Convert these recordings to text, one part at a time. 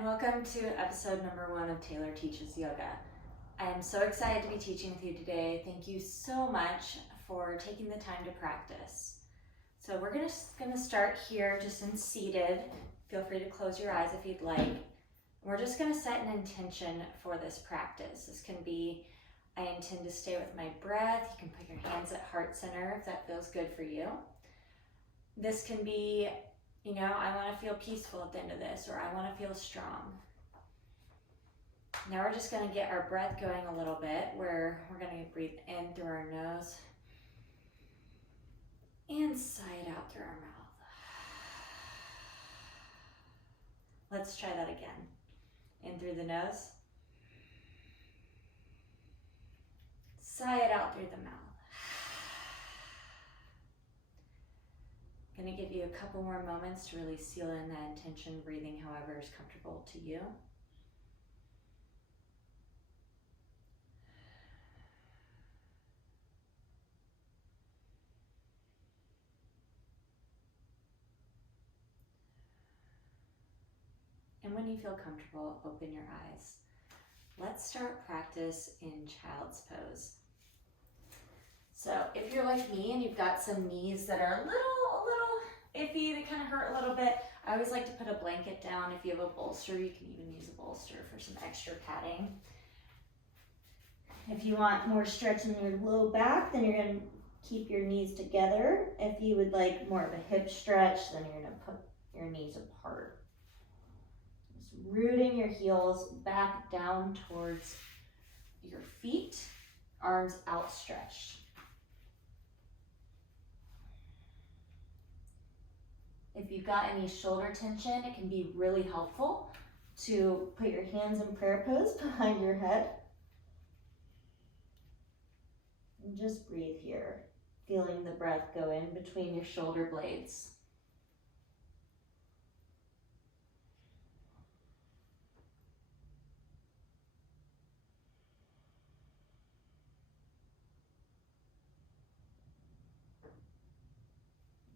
and welcome to episode number 1 of Taylor Teaches Yoga. I am so excited to be teaching with you today. Thank you so much for taking the time to practice. So we're gonna start here just in seated. Feel free to close your eyes if you'd like. We're just gonna set an intention for this practice. This can be, I intend to stay with my breath. You can put your hands at heart center if that feels good for you. This can be, I want to feel peaceful at the end of this, or I want to feel strong. Now we're just going to get our breath going a little bit, where we're going to breathe in through our nose and sigh it out through our mouth. Let's try that again. In through the nose. Sigh it out through the mouth. I'm going to give you a couple more moments to really seal in that intention, breathing however is comfortable to you. And when you feel comfortable, open your eyes. Let's start practice in child's pose. So if you're like me and you've got some knees that are a little iffy, they kind of hurt a little bit, I always like to put a blanket down. If you have a bolster, you can even use a bolster for some extra padding. If you want more stretch in your low back, then you're going to keep your knees together. If you would like more of a hip stretch, then you're going to put your knees apart. Just rooting your heels back down towards your feet, arms outstretched. If you've got any shoulder tension, it can be really helpful to put your hands in prayer pose behind your head. And just breathe here, feeling the breath go in between your shoulder blades.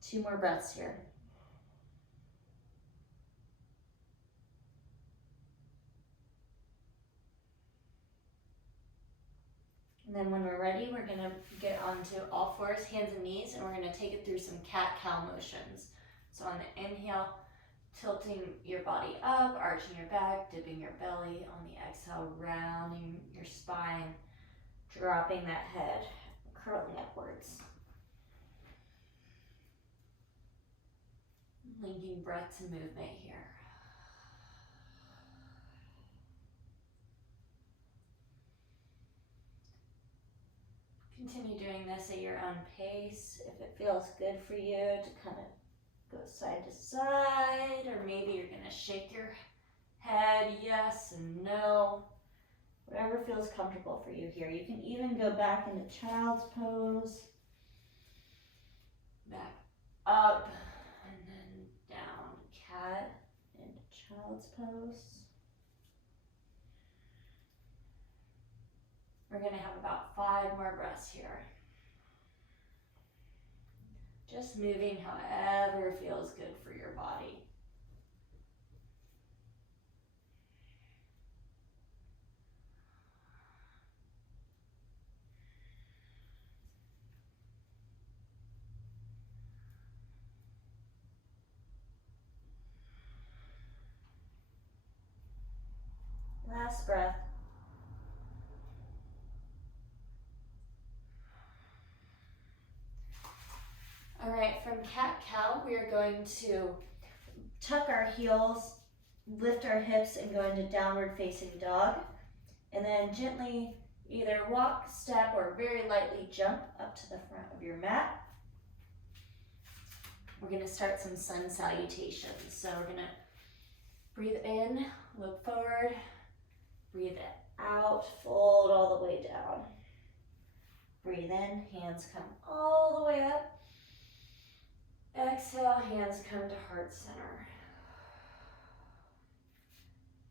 Two more breaths here. And then when we're ready, we're gonna get onto all fours, hands and knees, and we're gonna take it through some cat-cow motions. So on the inhale, tilting your body up, arching your back, dipping your belly. On the exhale, rounding your spine, dropping that head, curling upwards. Linking breath to movement here. Continue doing this at your own pace. If it feels good for you to kind of go side to side, or maybe you're going to shake your head yes and no. Whatever feels comfortable for you here. You can even go back into child's pose. Back up and then down, cat into child's pose. We're going to have about 5 more breaths here. Just moving however feels good for your body. Last breath. All right, from cat-cow, we are going to tuck our heels, lift our hips, and go into downward facing dog. And then gently either walk, step, or very lightly jump up to the front of your mat. We're going to start some sun salutations. So we're going to breathe in, look forward, breathe out, fold all the way down. Breathe in, hands come all the way up. Exhale, hands come to heart center.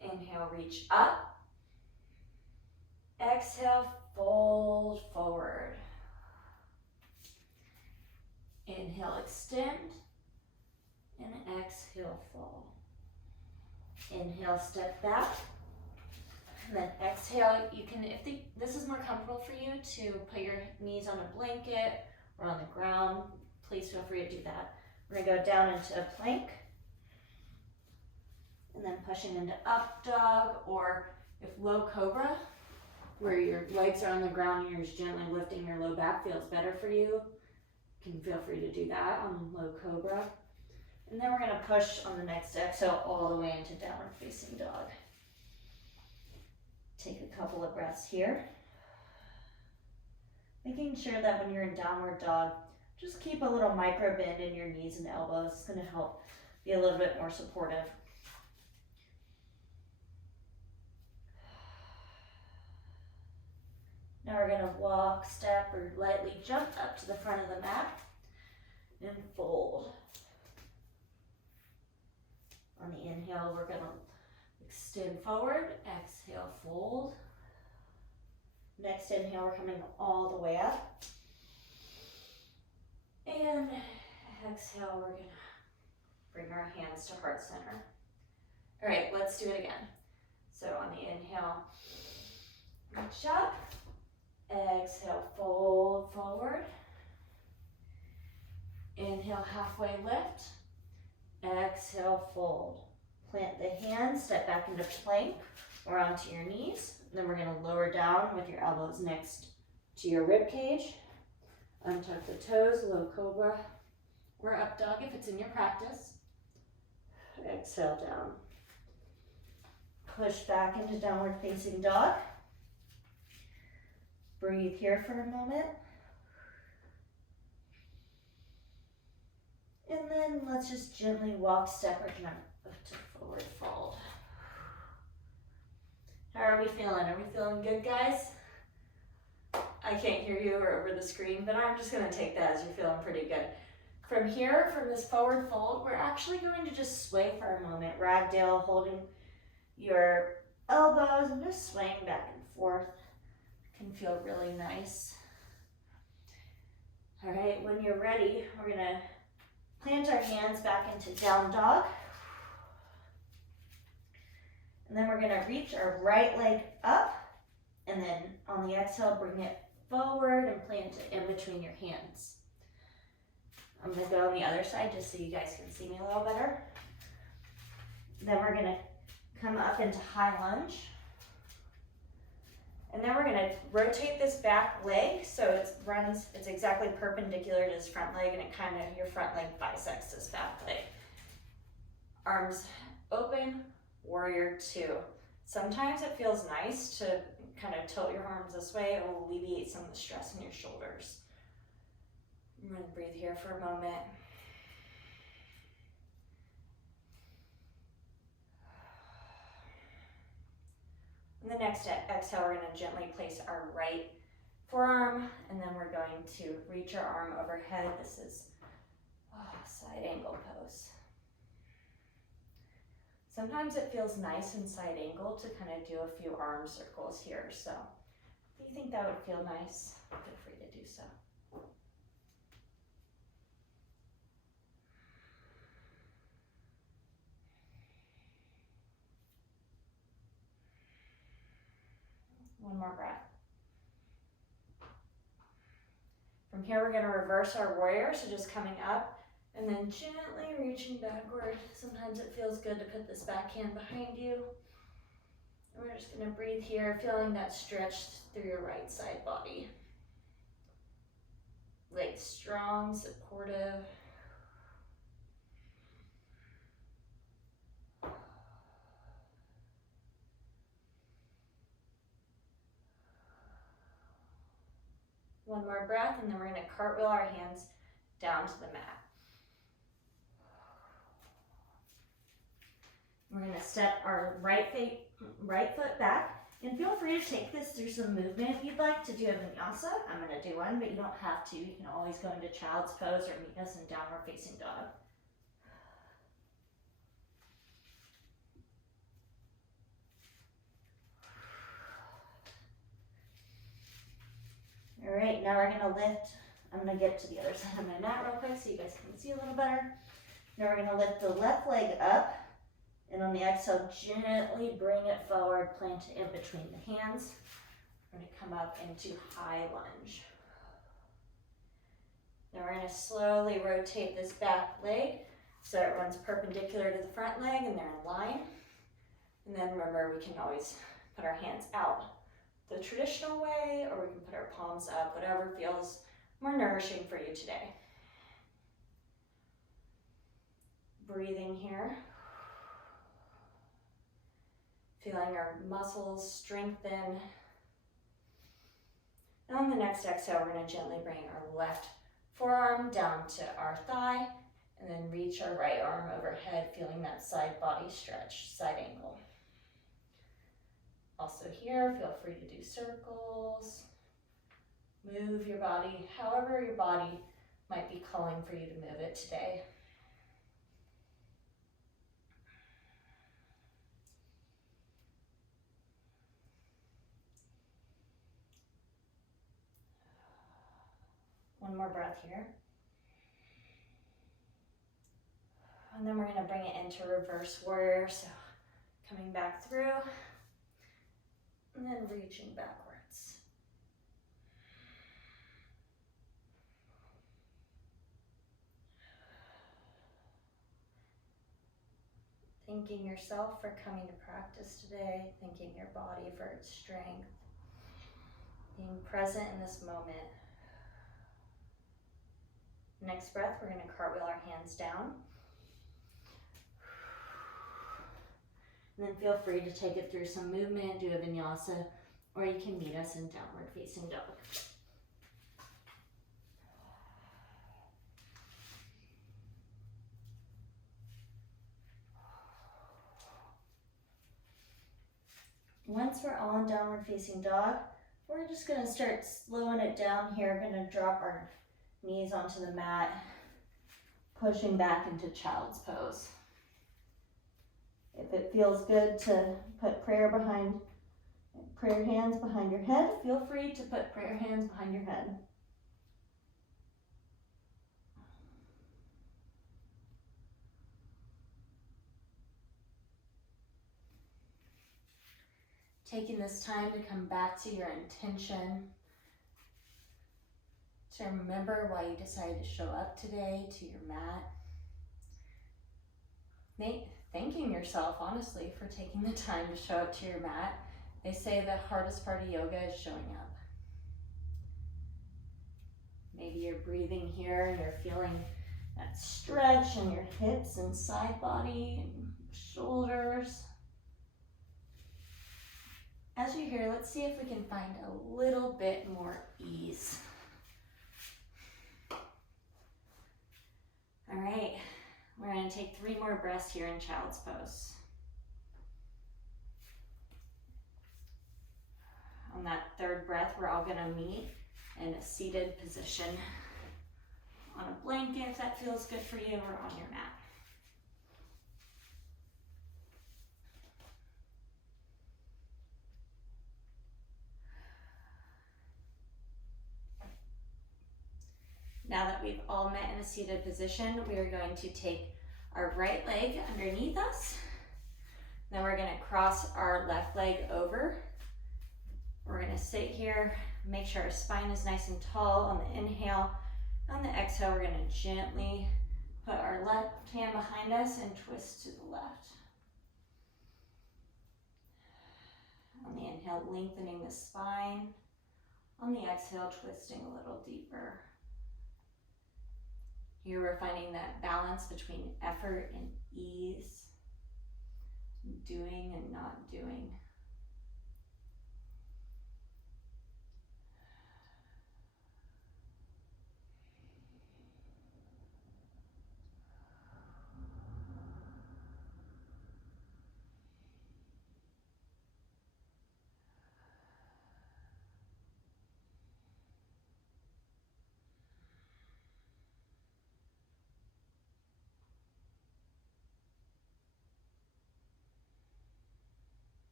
Inhale, reach up. Exhale, fold forward. Inhale, extend. And exhale, fall. Inhale, step back. And then exhale, you can, if this is more comfortable for you, to put your knees on a blanket or on the ground, please feel free to do that. We're gonna go down into a plank. And then pushing into up dog, or if low cobra, where your legs are on the ground and you're just gently lifting your low back feels better for you, you can feel free to do that on low cobra. And then we're gonna push on the next exhale all the way into downward facing dog. Take a couple of breaths here. Making sure that when you're in downward dog, just keep a little micro bend in your knees and elbows. It's gonna help be a little bit more supportive. Now we're gonna walk, step, or lightly jump up to the front of the mat and fold. On the inhale, we're gonna extend forward, exhale, fold. Next inhale, we're coming all the way up. And exhale, we're gonna bring our hands to heart center. All right, let's do it again. So on the inhale, reach up. Exhale, fold forward. Inhale, halfway lift. Exhale, fold. Plant the hands, step back into plank or onto your knees. And then we're gonna lower down with your elbows next to your rib cage. Untuck the toes, low cobra, or up dog if it's in your practice. Exhale down. Push back into downward facing dog. Breathe here for a moment. And then let's just gently walk, step, or jump to forward fold. How are we feeling? Are we feeling good, guys? I can't hear you or over the screen, but I'm just gonna take that as you're feeling pretty good. From here, from this forward fold, we're actually going to just sway for a moment. Ragdoll, holding your elbows and just swaying back and forth. Can feel really nice. All right, when you're ready, we're gonna plant our hands back into down dog. And then we're gonna reach our right leg up, and then on the exhale, bring it forward and plant it in between your hands. I'm gonna go on the other side just so you guys can see me a little better. Then we're gonna come up into high lunge. And then we're gonna rotate this back leg so it's exactly perpendicular to this front leg, and your front leg bisects this back leg. Arms open, warrior two. Sometimes it feels nice to kind of tilt your arms this way. It will alleviate some of the stress in your shoulders. I'm gonna breathe here for a moment. On the next exhale, we're gonna gently place our right forearm, and then we're going to reach our arm overhead. This is side angle pose. Sometimes it feels nice in side angle to kind of do a few arm circles here. So if you think that would feel nice, feel free to do so. One more breath. From here, we're going to reverse our warrior, so just coming up and then gently reaching backward. Sometimes it feels good to put this back hand behind you. And we're just going to breathe here, feeling that stretch through your right side body. Legs strong, supportive. One more breath, and then we're going to cartwheel our hands down to the mat. We're going to step our right foot back, and feel free to take this through some movement. If you'd like to do a vinyasa, I'm going to do one, but you don't have to. You can always go into child's pose or meet us in downward facing dog. All right, now we're gonna lift. I'm gonna get to the other side of my mat real quick so you guys can see a little better. Now we're gonna lift the left leg up And on the exhale, gently bring it forward, plant it in between the hands. We're going to come up into high lunge. Now we're going to slowly rotate this back leg so it runs perpendicular to the front leg and they're in line. And then remember, we can always put our hands out the traditional way, or we can put our palms up, whatever feels more nourishing for you today. Breathing here. Feeling our muscles strengthen. And on the next exhale, we're going to gently bring our left forearm down to our thigh, and then reach our right arm overhead, feeling that side body stretch, side angle. Also here, feel free to do circles. Move your body however your body might be calling for you to move it today. One more breath here. And then we're going to bring it into reverse warrior. So coming back through and then reaching backwards. Thanking yourself for coming to practice today. Thanking your body for its strength. Being present in this moment. Next breath, we're going to cartwheel our hands down. And then feel free to take it through some movement, do a vinyasa, or you can meet us in downward facing dog. Once we're all in downward facing dog, we're just going to start slowing it down here. We're going to drop our knees onto the mat, pushing back into child's pose. If it feels good to put prayer hands behind your head, feel free to put prayer hands behind your head. Taking this time to come back to your intention, to remember why you decided to show up today to your mat. Thanking yourself, honestly, for taking the time to show up to your mat. They say the hardest part of yoga is showing up. Maybe you're breathing here and you're feeling that stretch in your hips and side body and shoulders. As you're here, let's see if we can find a little bit more ease. All right, we're going to take 3 more breaths here in child's pose. On that third breath, we're all going to meet in a seated position on a blanket if that feels good for you, or on your mat. Now that we've all met in a seated position, we are going to take our right leg underneath us. Then we're going to cross our left leg over. We're going to sit here, make sure our spine is nice and tall on the inhale. On the exhale, we're going to gently put our left hand behind us and twist to the left. On the inhale, lengthening the spine. On the exhale, twisting a little deeper. Here we're finding that balance between effort and ease, doing and not doing.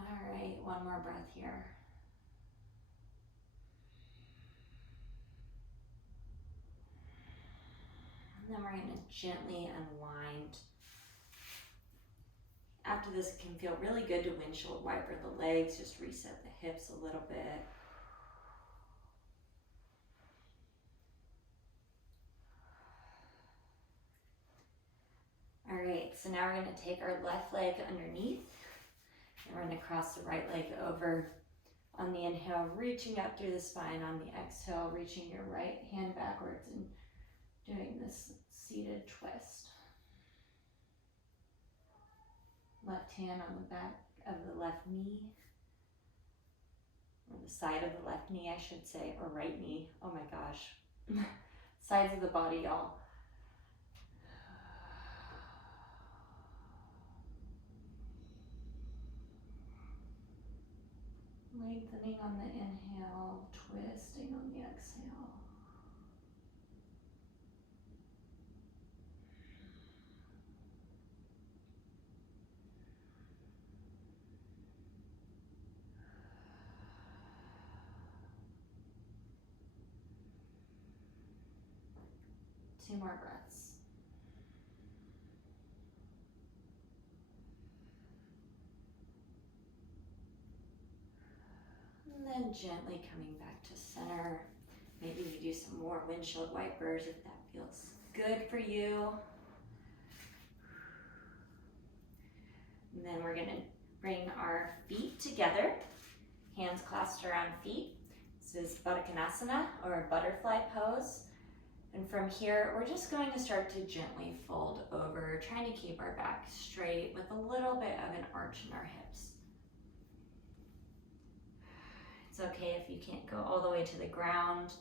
All right, one more breath here. And then we're going to gently unwind. After this, it can feel really good to windshield wiper the legs, just reset the hips a little bit. All right, so now we're going to take our left leg underneath, and we're going to cross the right leg over. On the inhale, reaching up through the spine. On the exhale, reaching your right hand backwards and doing this seated twist. Left hand on the back of the left knee, or the side of the left knee, I should say, or right knee. Oh my gosh. Sides of the body, y'all. Lengthening on the inhale, twisting on the exhale. Two more breaths. And then gently coming back to center. Maybe you do some more windshield wipers if that feels good for you. And then we're going to bring our feet together, hands clasped around feet. This is Baddhakonasana, or a butterfly pose. And from here, we're just going to start to gently fold over, trying to keep our back straight with a little bit of an arch in our hips. It's okay if you can't go all the way to the ground.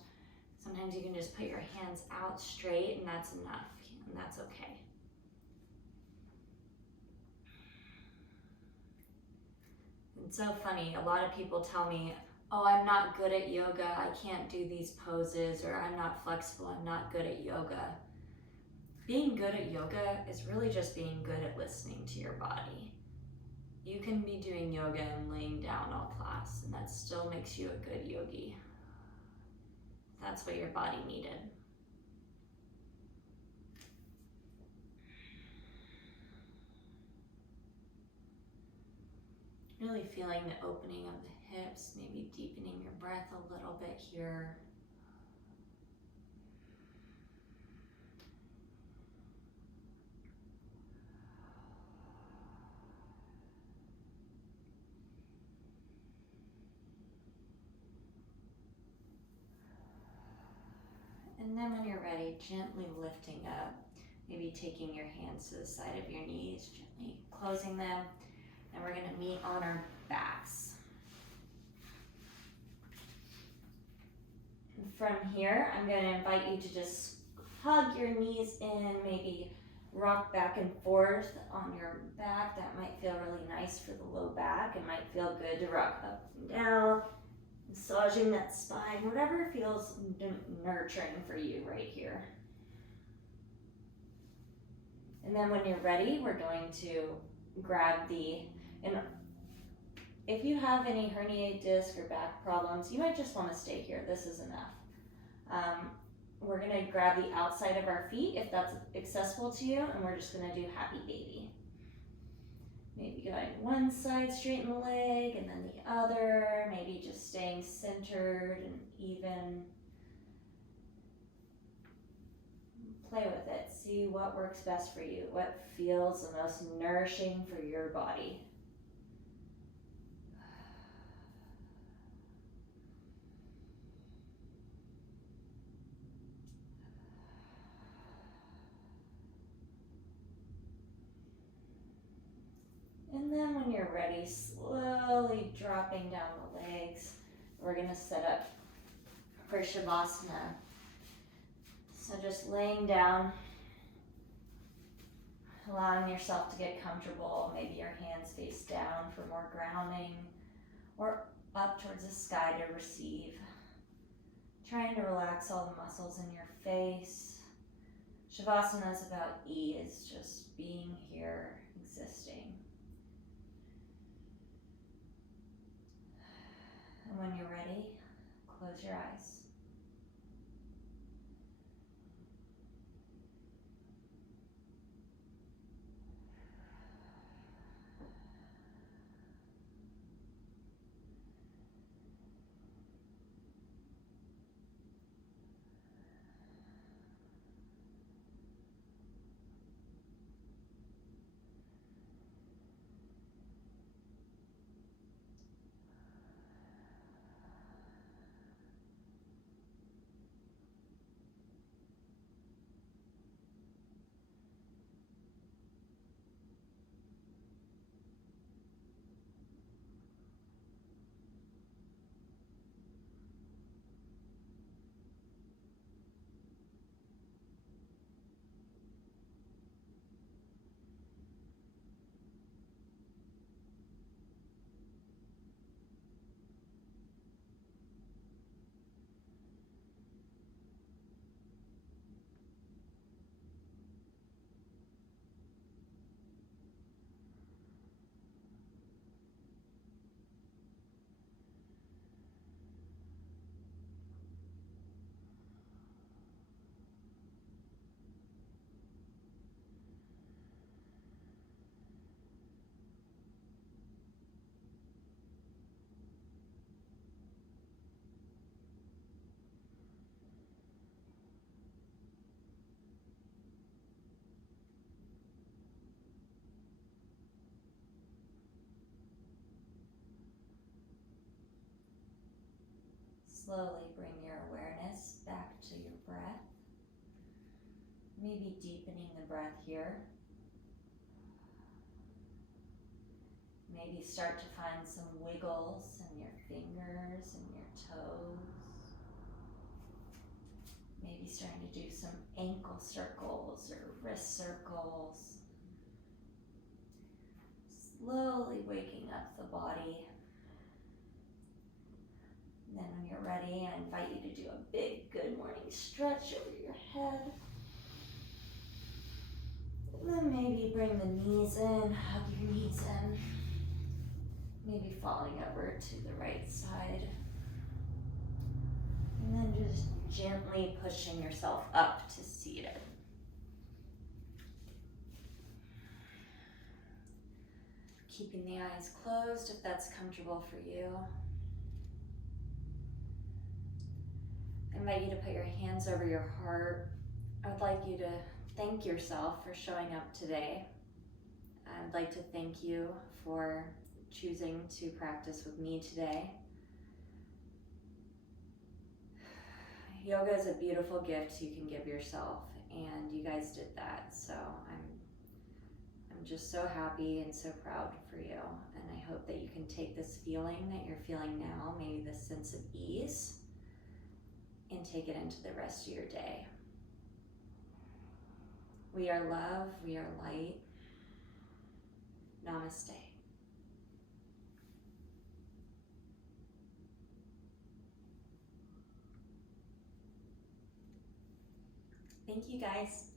Sometimes you can just put your hands out straight and that's enough, and that's okay. It's so funny, a lot of people tell me, oh, I'm not good at yoga, I can't do these poses, or I'm not flexible, I'm not good at yoga. Being good at yoga is really just being good at listening to your body. You can be doing yoga and laying down all class, and that still makes you a good yogi. That's what your body needed. Really feeling the opening of the hips, maybe deepening your breath a little bit here. And then when you're ready, gently lifting up, maybe taking your hands to the side of your knees, gently closing them, and we're going to meet on our backs. And from here, I'm going to invite you to just hug your knees in, maybe rock back and forth on your back. That might feel really nice for the low back. It might feel good to rock up and down, massaging that spine, whatever feels nurturing for you right here. And then when you're ready, we're going to grab and if you have any herniated disc or back problems, you might just want to stay here. This is enough. We're going to grab the outside of our feet if that's accessible to you, and we're just going to do happy baby. Maybe going one side, straighten the leg, and then the other, maybe just staying centered and even. Play with it, see what works best for you, what feels the most nourishing for your body. And then when you're ready, slowly dropping down the legs. We're going to set up for Savasana. So just laying down, allowing yourself to get comfortable. Maybe your hands face down for more grounding, or up towards the sky to receive. Trying to relax all the muscles in your face. Shavasana is about ease, just being here, existing. And when you're ready, close your eyes. Slowly bring your awareness back to your breath. Maybe deepening the breath here. Maybe start to find some wiggles in your fingers and your toes. Maybe starting to do some ankle circles or wrist circles. Slowly waking up the body. And then when you're ready, I invite you to do a big good morning stretch over your head. And then maybe bring the knees in, hug your knees in. Maybe falling over to the right side. And then just gently pushing yourself up to seated. Keeping the eyes closed if that's comfortable for you. I invite you to put your hands over your heart. I would like you to thank yourself for showing up today. I'd like to thank you for choosing to practice with me today. Yoga is a beautiful gift you can give yourself, and you guys did that. So I'm just so happy and so proud for you. And I hope that you can take this feeling that you're feeling now, maybe this sense of ease, and take it into the rest of your day. We are love, we are light. Namaste. Thank you guys.